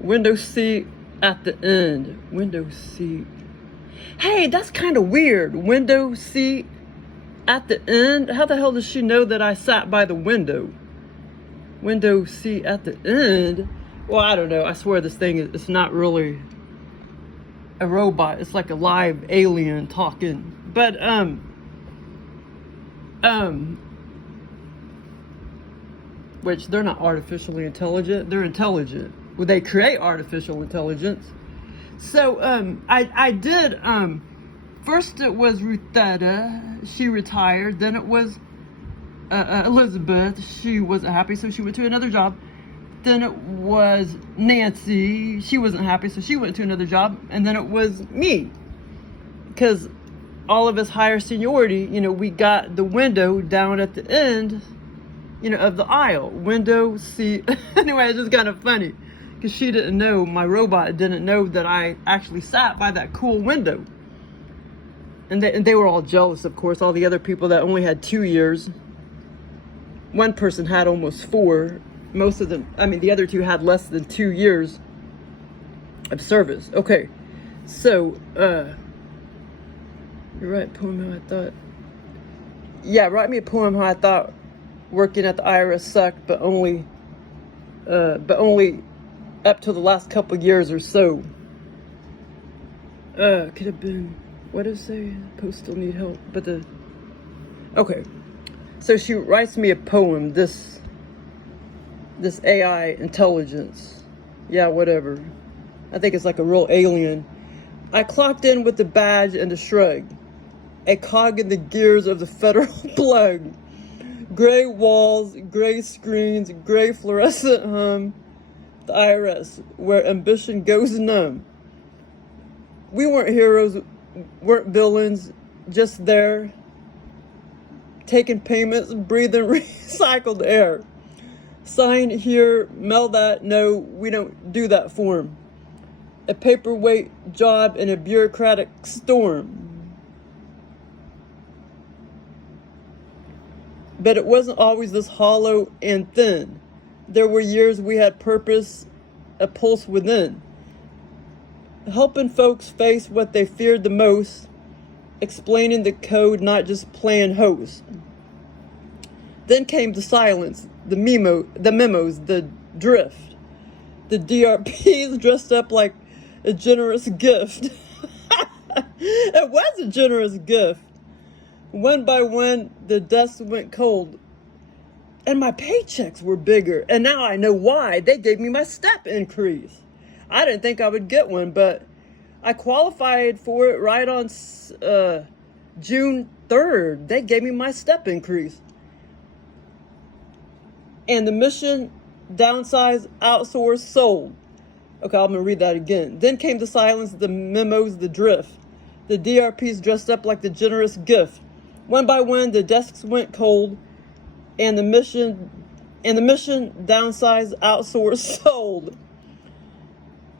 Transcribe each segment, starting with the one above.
Window seat at the end. Window seat. Hey, that's kind of weird. Window seat at the end? How the hell does she know that I sat by the window? Window seat at the end? Well, I don't know. I swear this thing is, it's not really a robot. It's like a live alien talking. But, which they're not artificially intelligent. They're intelligent. Well, they create artificial intelligence. So, I did, first it was Ruthetta. She retired. Then it was Elizabeth. She wasn't happy, so she went to another job. Then it was Nancy. She wasn't happy, so she went to another job. And then it was me. Because all of us higher seniority, you know, we got the window down at the end, you know, of the aisle. Window seat. Anyway, it's just kind of funny. Because she didn't know, my robot didn't know that I actually sat by that cool window. And they were all jealous, of course, all the other people that only had 2 years. One person had almost 4. Most of them, I mean, the other 2 had less than 2 years of service. Okay, so, you're right, poem how I thought. Yeah, write me a poem how I thought working at the IRS sucked, but only up to the last couple years or so. Could have been, what did it say? Post still need help, but okay. So she writes me a poem, this AI intelligence. Yeah, whatever. I think it's like a real alien. I clocked in with the badge and the shrug. A cog in the gears of the federal plug. Gray walls, gray screens, gray fluorescent hum. The IRS, where ambition goes numb. We weren't heroes, weren't villains, just there, taking payments, breathing recycled air. Sign here, mail that, no, we don't do that form. A paperweight job in a bureaucratic storm. But it wasn't always this hollow and thin. There were years we had purpose, a pulse within. Helping folks face what they feared the most, explaining the code, not just playing host. Then came the silence, the memos, the drift. The DRPs dressed up like a generous gift. It was a generous gift. One by one, the desks went cold. And my paychecks were bigger. And now I know why. They gave me my step increase. I didn't think I would get one, but I qualified for it right on June 3rd. They gave me my step increase. And the mission, downsize, outsource, sold. Okay, I'm going to read that again. Then came the silence, the memos, the drift. The DRPs dressed up like the generous gift. One by one, the desks went cold. And the mission, downsize, outsource, sold.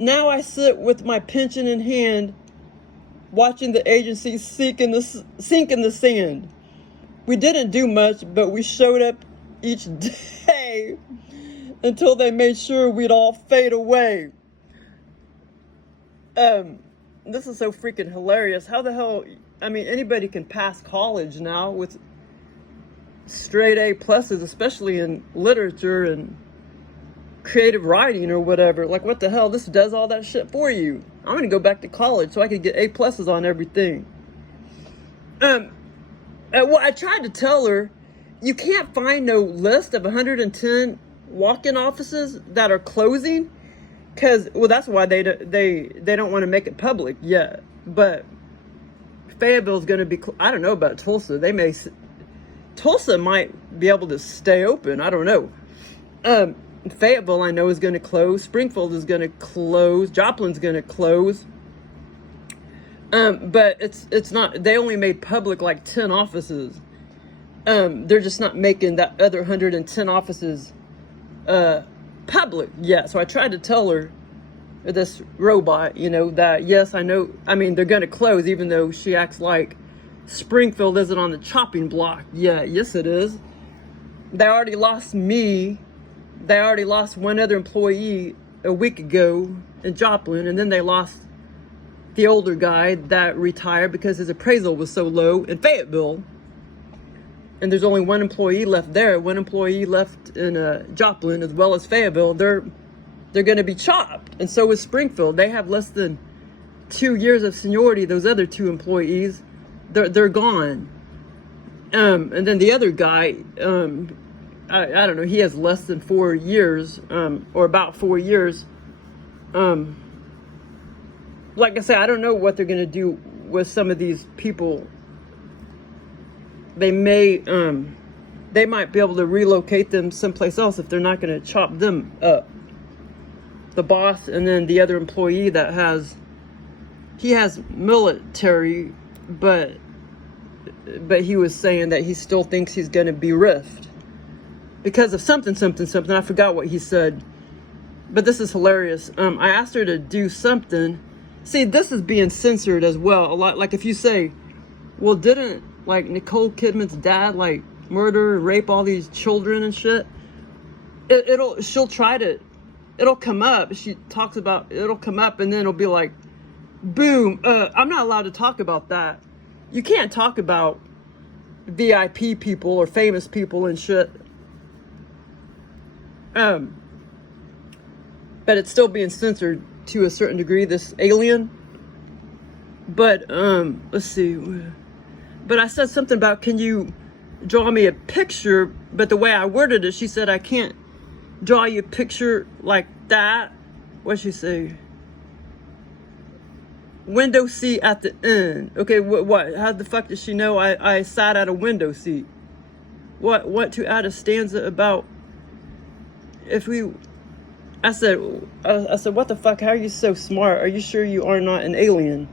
Now I sit with my pension in hand, watching the agency sink in the sand. We didn't do much, but we showed up each day until they made sure we'd all fade away. This is so freaking hilarious. How the hell, I mean, anybody can pass college now with straight A pluses, especially in literature and creative writing or whatever. Like, what the hell? This does all that shit for you. I'm gonna go back to college so I can get A pluses on everything. Well, I tried to tell her, you can't find no list of 110 walk-in offices that are closing, because, well, that's why they don't want to make it public yet. But Fayetteville's gonna be, I don't know about Tulsa. Tulsa might be able to stay open. I don't know. Fayetteville, I know, is going to close. Springfield is going to close. Joplin's going to close. But it's not. They only made public like 10 offices. They're just not making that other 110 offices public yet. So I tried to tell her, this robot, you know, that yes, I know. I mean, they're going to close, even though she acts like Springfield isn't on the chopping block. Yeah, yes it is. They already lost me. They already lost one other employee a week ago in Joplin, and then they lost the older guy that retired because his appraisal was so low in Fayetteville. And there's only one employee left there, one employee left in Joplin as well as Fayetteville. They're going to be chopped, and so is Springfield. They have less than 2 years of seniority. Those other two employees, they're gone. And then the other guy, I don't know, he has less than 4 years, or about 4 years. Like I said, I don't know what they're going to do with some of these people. They might be able to relocate them someplace else if they're not going to chop them up. The boss, and then the other employee that he has military, but he was saying that he still thinks he's going to be riffed because of something. I forgot what he said, but this is hilarious. I asked her to do something. See, this is being censored as well a lot. Like if you say, well, didn't like Nicole Kidman's dad like murder, rape all these children and shit? It'll come up. She talks about, it'll come up, and then it'll be like, boom, I'm not allowed to talk about that. You can't talk about VIP people or famous people and shit. But it's still being censored to a certain degree, this alien. But, let's see. But I said something about, can you draw me a picture? But the way I worded it, she said, I can't draw you a picture like that. What'd she say? Window seat at the end. Okay, what? How the fuck does she know I sat at a window seat? What to add a stanza about I said, what the fuck? How are you so smart? Are you sure you are not an alien?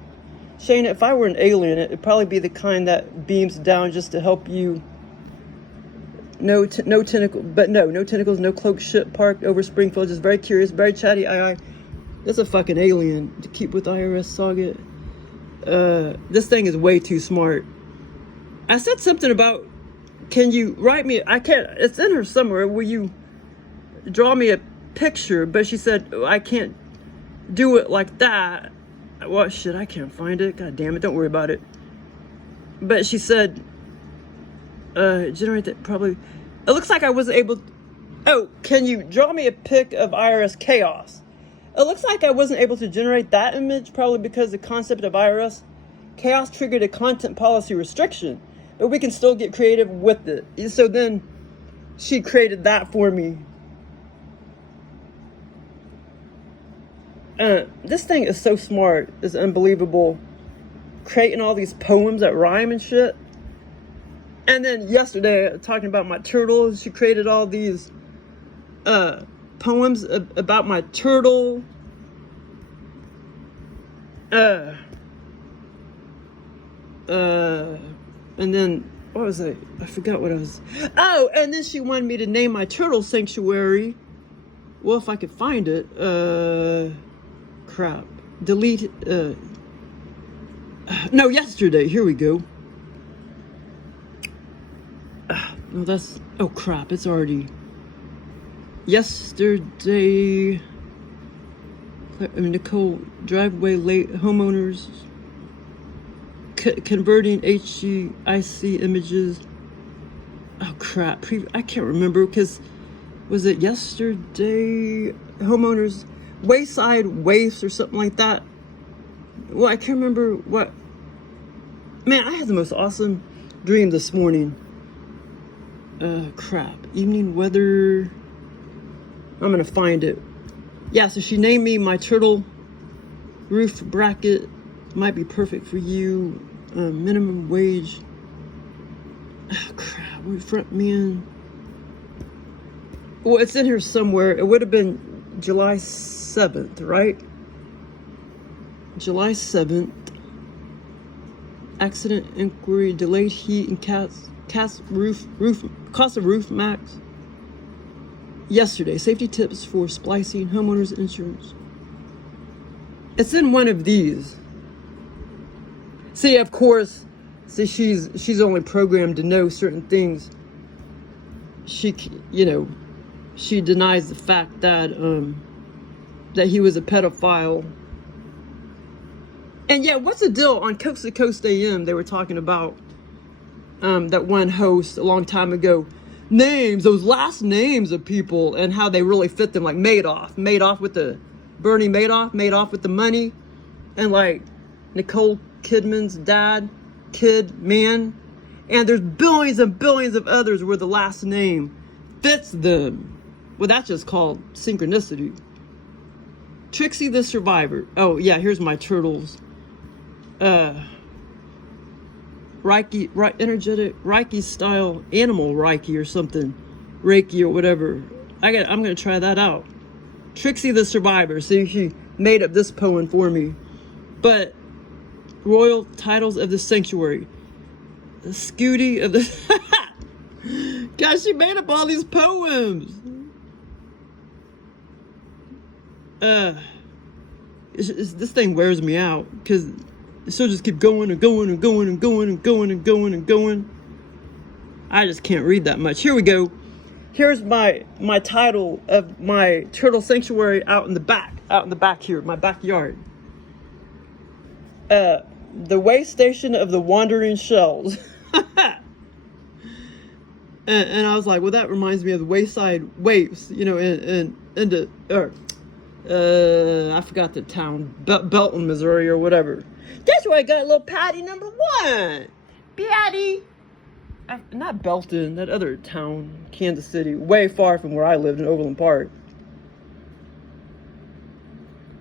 Shane, if I were an alien, it'd probably be the kind that beams down just to help you. No tentacles, no cloak ship parked over Springfield. Just very curious, very chatty. That's a fucking alien to keep with IRS Saga. This thing is way too smart. I said something about, can you write me? I can't. It's in her somewhere. Will you draw me a picture? But she said, I can't do it like that. Well, shit, I can't find it. God damn it, don't worry about it. But she said, generate that probably. It looks like I wasn't able. Oh, can you draw me a pic of IRS Chaos? It looks like I wasn't able to generate that image, probably because the concept of IRS Chaos triggered a content policy restriction. But we can still get creative with it. So then she created that for me. This thing is so smart. It's unbelievable. Creating all these poems that rhyme and shit. And then yesterday, talking about my turtles, she created all these poems about my turtle. And then, what was it? I forgot what I was. Oh, and then she wanted me to name my turtle sanctuary. Well, if I could find it. Crap. Delete. No, yesterday. Here we go. No, that's. Oh, crap. It's already. Yesterday. Nicole, driveway late homeowners. Converting HGIC images. Oh, crap. I can't remember because. Was it yesterday? Homeowners. Wayside Waifs or something like that. Well, I can't remember what. Man, I had the most awesome dream this morning. Crap. Evening weather. I'm gonna find it. Yeah, so she named me my turtle roof bracket. Might be perfect for you. Minimum wage. Oh, crap. Front man. Well, it's in here somewhere. It would have been July 7th, right? July 7th. Accident inquiry, delayed heat and cost of roof max. Yesterday, safety tips for splicing, homeowners insurance. It's in one of these. See, of course, she's only programmed to know certain things. She denies the fact that that he was a pedophile. And yeah, what's the deal on Coast to Coast AM? They were talking about that one host a long time ago, names, those last names of people and how they really fit them, like Madoff with the Bernie Madoff with the money, and like Nicole Kidman's dad, Kidman, and there's billions and billions of others where the last name fits them. Well, that's just called synchronicity. Trixie the Survivor. Oh yeah, here's my turtles. Reiki, energetic Reiki style animal Reiki or something, Reiki or whatever. I'm gonna try that out. Trixie the Survivor. See, she made up this poem for me. But royal titles of the sanctuary, the Scooty of the. Gosh, she made up all these poems. This thing wears me out because she'll just keep going and going and going and going and going and going and going. I just can't read that much. Here we go. Here's my title of my turtle sanctuary out in the back here, my backyard. The Wayststion of the Wandering Shells. and I was like, well, that reminds me of the Wayside Waves, you know, I forgot the town, Belton, Missouri or whatever. That's where I got a little Patty number 1. Patty. Not Belton, that other town, Kansas City, way far from where I lived in Overland Park.